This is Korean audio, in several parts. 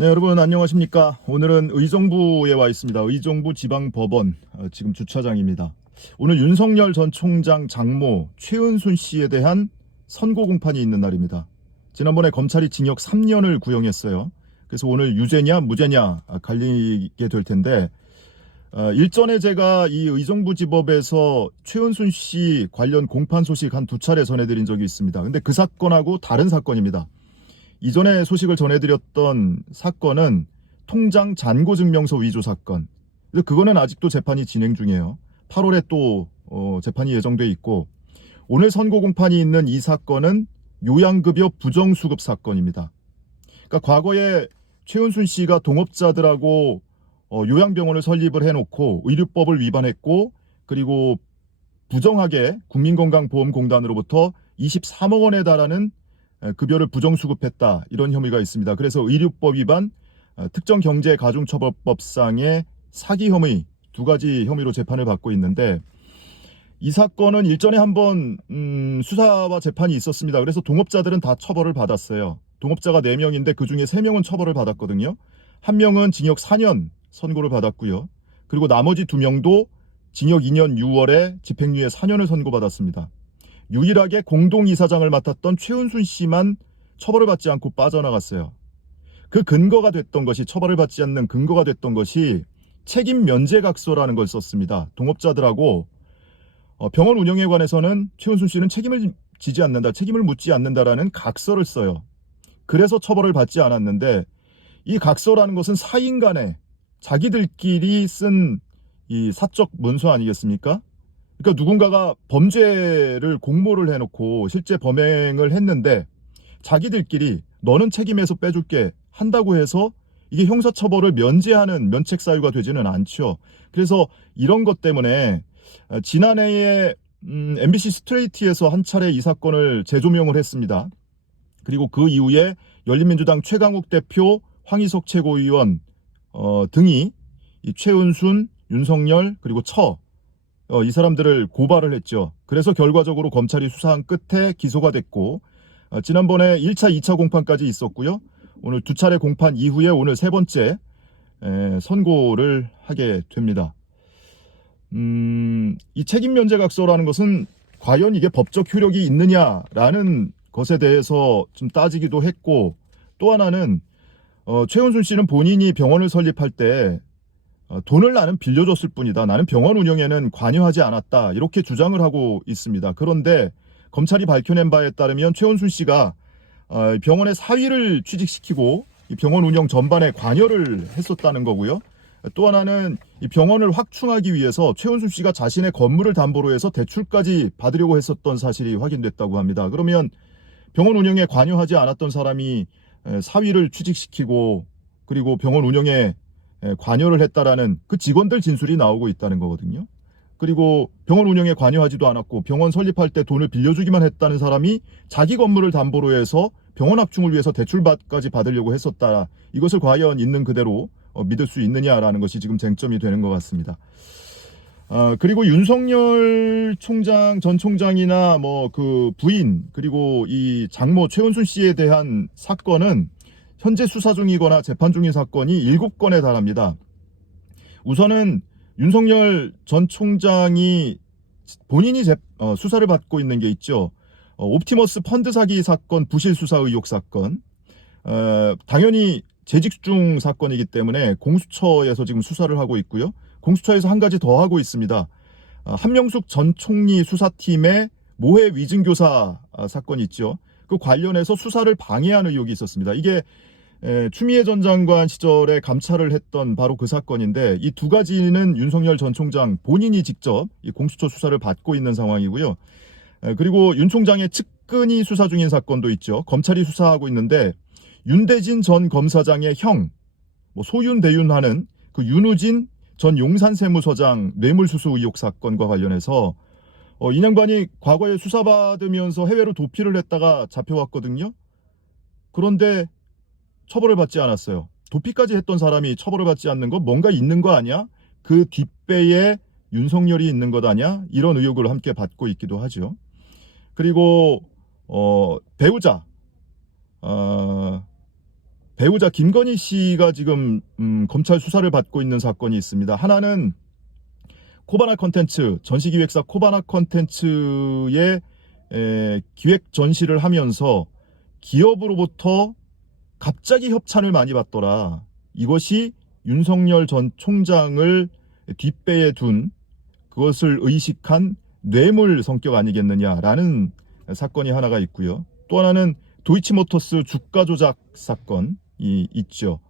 네, 여러분 안녕하십니까. 오늘은 의정부에 와 있습니다. 의정부 지방법원 지금 주차장입니다. 오늘 윤석열 전 총장 장모 최은순 씨에 대한 선고 공판이 있는 날입니다. 지난번에 검찰이 징역 3년을 구형했어요. 그래서 오늘 유죄냐 무죄냐 갈리게 될 텐데, 일전에 제가 이 의정부지법에서 최은순 씨 관련 공판 소식 한 2차례 전해드린 적이 있습니다. 근데 그 사건하고 다른 사건입니다. 이전에 소식을 전해드렸던 사건은 통장 잔고증명서 위조 사건. 그거는 아직도 재판이 진행 중이에요. 8월에 또 재판이 예정돼 있고, 오늘 선고 공판이 있는 이 사건은 요양급여 부정수급 사건입니다. 그러니까 과거에 최은순 씨가 동업자들하고 요양병원을 설립을 해놓고 의료법을 위반했고, 그리고 부정하게 국민건강보험공단으로부터 23억 원에 달하는 급여를 부정수급했다, 이런 혐의가 있습니다. 그래서 의료법 위반, 특정경제가중처벌법상의 사기 혐의, 2가지 혐의로 재판을 받고 있는데, 이 사건은 일전에 한번 수사와 재판이 있었습니다. 그래서 동업자들은 다 처벌을 받았어요. 동업자가 4명인데 그중에 3명은 처벌을 받았거든요. 1명은 징역 4년 선고를 받았고요. 그리고 나머지 2명도 징역 2년 6월에 집행유예 4년을 선고받았습니다. 유일하게 공동이사장을 맡았던 최은순 씨만 처벌을 받지 않고 빠져나갔어요. 그 근거가 됐던 것이, 처벌을 받지 않는 근거가 됐던 것이 책임 면제각서라는 걸 썼습니다. 동업자들하고 병원 운영에 관해서는 최은순 씨는 책임을 지지 않는다, 책임을 묻지 않는다라는 각서를 써요. 그래서 처벌을 받지 않았는데, 이 각서라는 것은 사인 간에 자기들끼리 쓴 이 사적 문서 아니겠습니까? 그러니까 누군가가 범죄를 공모를 해놓고 실제 범행을 했는데 자기들끼리 너는 책임에서 빼줄게 한다고 해서 이게 형사처벌을 면제하는 면책사유가 되지는 않죠. 그래서 이런 것 때문에 지난해에 MBC 스트레이트에서 한 차례 이 사건을 재조명을 했습니다. 그리고 그 이후에 열린민주당 최강욱 대표, 황희석 최고위원 등이 이 최은순, 윤석열, 그리고 이 사람들을 고발을 했죠. 그래서 결과적으로 검찰이 수사한 끝에 기소가 됐고, 지난번에 1차, 2차 공판까지 있었고요. 오늘 2차례 공판 이후에 오늘 3번째 선고를 하게 됩니다. 이 책임면제각서라는 것은 과연 이게 법적 효력이 있느냐라는 것에 대해서 좀 따지기도 했고, 또 하나는 최은순 씨는 본인이 병원을 설립할 때 돈을 나는 빌려줬을 뿐이다, 나는 병원 운영에는 관여하지 않았다, 이렇게 주장을 하고 있습니다. 그런데 검찰이 밝혀낸 바에 따르면 최은순 씨가 병원의 사위를 취직시키고 이 병원 운영 전반에 관여를 했었다는 거고요. 또 하나는 이 병원을 확충하기 위해서 최은순 씨가 자신의 건물을 담보로 해서 대출까지 받으려고 했었던 사실이 확인됐다고 합니다. 그러면 병원 운영에 관여하지 않았던 사람이 사위를 취직시키고 그리고 병원 운영에 관여를 했다라는 그 직원들 진술이 나오고 있다는 거거든요. 그리고 병원 운영에 관여하지도 않았고 병원 설립할 때 돈을 빌려주기만 했다는 사람이 자기 건물을 담보로 해서 병원 확충을 위해서 대출까지 받으려고 했었다. 이것을 과연 있는 그대로 믿을 수 있느냐라는 것이 지금 쟁점이 되는 것 같습니다. 그리고 윤석열 전 총장이나 그 부인, 그리고 이 장모 최은순 씨에 대한 사건은 현재 수사 중이거나 재판 중인 사건이 7건에 달합니다. 우선은 윤석열 전 총장이 본인이 수사를 받고 있는 게 있죠. 옵티머스 펀드 사기 사건 부실 수사 의혹 사건. 당연히 재직 중 사건이기 때문에 공수처에서 지금 수사를 하고 있고요. 공수처에서 한 가지 더 하고 있습니다. 한명숙 전 총리 수사팀의 모해 위증교사 사건이 있죠. 그 관련해서 수사를 방해한 의혹이 있었습니다. 이게 추미애 전 장관 시절에 감찰을 했던 바로 그 사건인데, 이 2가지는 윤석열 전 총장 본인이 직접 이 공수처 수사를 받고 있는 상황이고요. 그리고 윤 총장의 측근이 수사 중인 사건도 있죠. 검찰이 수사하고 있는데 윤대진 전 검사장의 형, 소윤대윤하는 그 윤우진 전 용산세무서장 뇌물수수 의혹 사건과 관련해서 이 양반이 과거에 수사받으면서 해외로 도피를 했다가 잡혀왔거든요. 그런데 처벌을 받지 않았어요. 도피까지 했던 사람이 처벌을 받지 않는 건 뭔가 있는 거 아니야? 그 뒷배에 윤석열이 있는 것 아니야? 이런 의혹을 함께 받고 있기도 하죠. 그리고 배우자 배우자 김건희 씨가 지금 검찰 수사를 받고 있는 사건이 있습니다. 하나는 코바나 컨텐츠, 전시기획사 코바나 컨텐츠의 기획 전시를 하면서 기업으로부터 갑자기 협찬을 많이 받더라. 이것이 윤석열 전 총장을 뒷배에 둔, 그것을 의식한 뇌물 성격 아니겠느냐라는 사건이 하나가 있고요. 또 하나는 도이치모터스 주가 조작 사건이 있죠.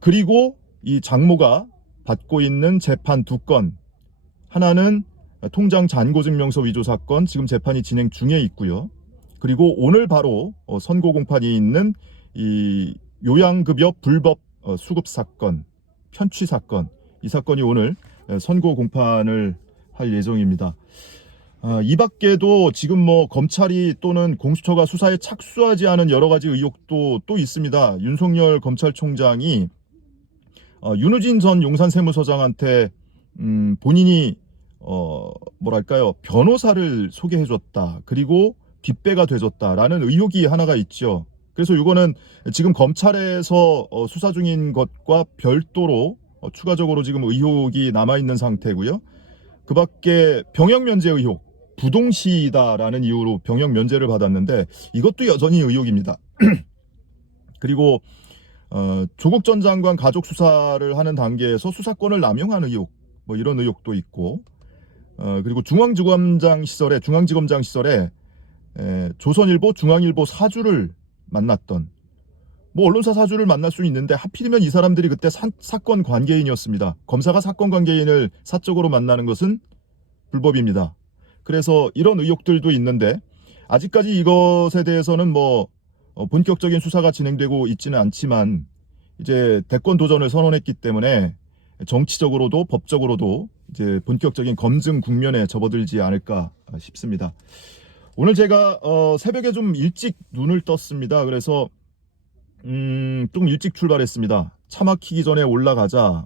그리고 이 장모가 받고 있는 재판 2건, 하나는 통장 잔고증명서 위조 사건, 지금 재판이 진행 중에 있고요. 그리고 오늘 바로 선고 공판이 있는 이 요양급여 불법 수급 사건, 편취 사건, 이 사건이 오늘 선고 공판을 할 예정입니다. 이 밖에도 지금 뭐 검찰이 또는 공수처가 수사에 착수하지 않은 여러 가지 의혹도 또 있습니다. 윤석열 검찰총장이 윤우진 전 용산세무서장한테 본인이 뭐랄까요, 변호사를 소개해줬다, 그리고 뒷배가 돼줬다라는 의혹이 하나가 있죠. 그래서 이거는 지금 검찰에서 수사 중인 것과 별도로 추가적으로 지금 의혹이 남아있는 상태고요. 그 밖에 병역면제 의혹, 부동시다라는 이유로 병역면제를 받았는데 이것도 여전히 의혹입니다. 그리고 조국 전 장관 가족 수사를 하는 단계에서 수사권을 남용한 의혹, 뭐 이런 의혹도 있고, 그리고 중앙지검장 시절에 조선일보, 중앙일보 사주를 만났던, 뭐 언론사 사주를 만날 수 있는데 하필이면 이 사람들이 그때 사건 관계인이었습니다. 검사가 사건 관계인을 사적으로 만나는 것은 불법입니다. 그래서 이런 의혹들도 있는데 아직까지 이것에 대해서는 뭐 본격적인 수사가 진행되고 있지는 않지만 이제 대권 도전을 선언했기 때문에 정치적으로도 법적으로도 이제 본격적인 검증 국면에 접어들지 않을까 싶습니다. 오늘 제가 새벽에 좀 일찍 눈을 떴습니다. 그래서 좀 일찍 출발했습니다. 차 막히기 전에 올라가서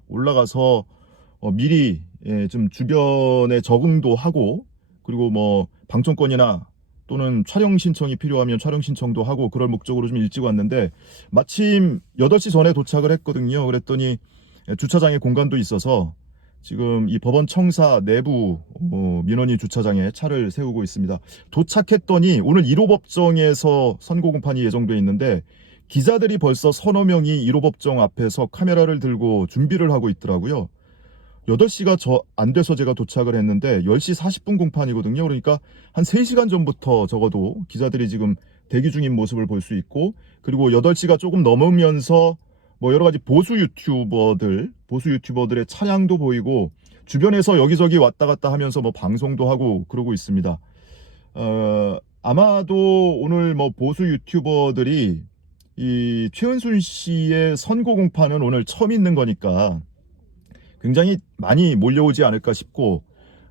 미리 좀 주변에 적응도 하고, 그리고 뭐 방청권이나 또는 촬영 신청이 필요하면 촬영 신청도 하고, 그럴 목적으로 좀 일찍 왔는데 마침 8시 전에 도착을 했거든요. 그랬더니 주차장에 공간도 있어서 지금 이 법원 청사 내부 민원인 주차장에 차를 세우고 있습니다. 도착했더니 오늘 1호 법정에서 선고 공판이 예정돼 있는데 기자들이 벌써 서너 명이 1호 법정 앞에서 카메라를 들고 준비를 하고 있더라고요. 8시가 안 돼서 제가 도착을 했는데 10시 40분 공판이거든요. 그러니까 한 3시간 전부터 적어도 기자들이 지금 대기 중인 모습을 볼 수 있고, 그리고 8시가 조금 넘으면서 뭐 여러 가지 보수 유튜버들의 차량도 보이고, 주변에서 여기저기 왔다 갔다 하면서 뭐 방송도 하고 그러고 있습니다. 아마도 오늘 뭐 보수 유튜버들이 이 최은순 씨의 선고 공판은 오늘 처음 있는 거니까 굉장히 많이 몰려오지 않을까 싶고,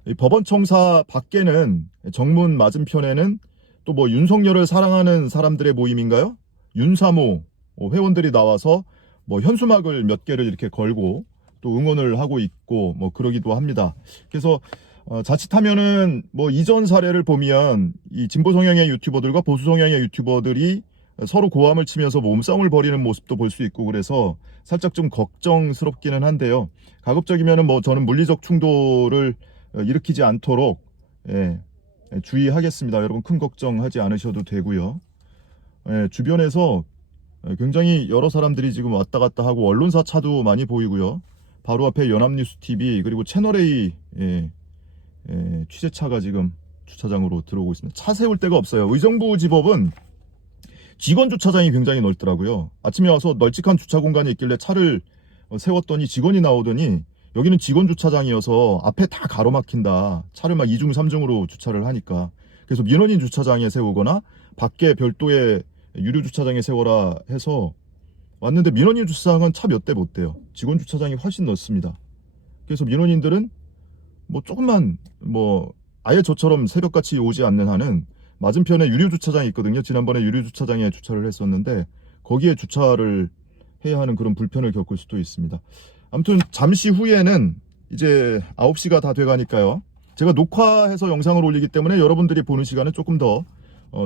이 법원 청사 밖에는 정문 맞은편에는 또 뭐 윤석열을 사랑하는 사람들의 모임인가요? 윤사모 회원들이 나와서 뭐 현수막을 몇 개를 이렇게 걸고 또 응원을 하고 있고 뭐 그러기도 합니다. 그래서 자칫하면은 뭐 이전 사례를 보면 이 진보 성향의 유튜버들과 보수 성향의 유튜버들이 서로 고함을 치면서 몸싸움을 벌이는 모습도 볼 수 있고, 그래서 살짝 좀 걱정스럽기는 한데요. 가급적이면은 뭐 저는 물리적 충돌을 일으키지 않도록 주의하겠습니다. 여러분 큰 걱정하지 않으셔도 되고요. 주변에서 굉장히 여러 사람들이 지금 왔다 갔다 하고 언론사 차도 많이 보이고요. 바로 앞에 연합뉴스TV 그리고 채널A 취재차가 지금 주차장으로 들어오고 있습니다. 차 세울 데가 없어요. 의정부 지법은 직원 주차장이 굉장히 넓더라고요. 아침에 와서 널찍한 주차 공간이 있길래 차를 세웠더니 직원이 나오더니 여기는 직원 주차장이어서 앞에 다 가로막힌다. 차를 막 2중 3중으로 주차를 하니까. 그래서 민원인 주차장에 세우거나 밖에 별도의 유료 주차장에 세워라 해서 왔는데 민원인 주차장은 차 몇 대 못 돼요. 직원 주차장이 훨씬 넓습니다. 그래서 민원인들은 뭐 조금만 뭐 아예 저처럼 새벽같이 오지 않는 한은 맞은편에 유료 주차장이 있거든요. 지난번에 유료 주차장에 주차를 했었는데 거기에 주차를 해야 하는 그런 불편을 겪을 수도 있습니다. 아무튼 잠시 후에는 이제 9시가 다 돼가니까요. 제가 녹화해서 영상을 올리기 때문에 여러분들이 보는 시간은 조금 더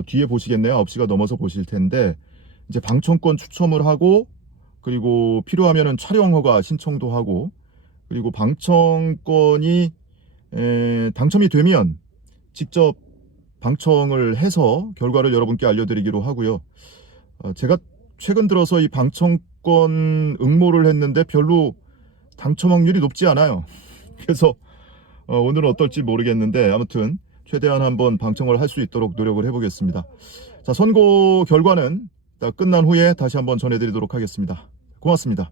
뒤에 보시겠네요. 9시가 넘어서 보실 텐데 이제 방청권 추첨을 하고, 그리고 필요하면은 촬영 허가 신청도 하고, 그리고 방청권이 당첨이 되면 직접 방청을 해서 결과를 여러분께 알려드리기로 하고요. 제가 최근 들어서 이 방청권 응모를 했는데 별로 당첨 확률이 높지 않아요. 그래서 오늘은 어떨지 모르겠는데 아무튼 최대한 한번 방청을 할 수 있도록 노력을 해보겠습니다. 자, 선고 결과는 끝난 후에 다시 한번 전해드리도록 하겠습니다. 고맙습니다.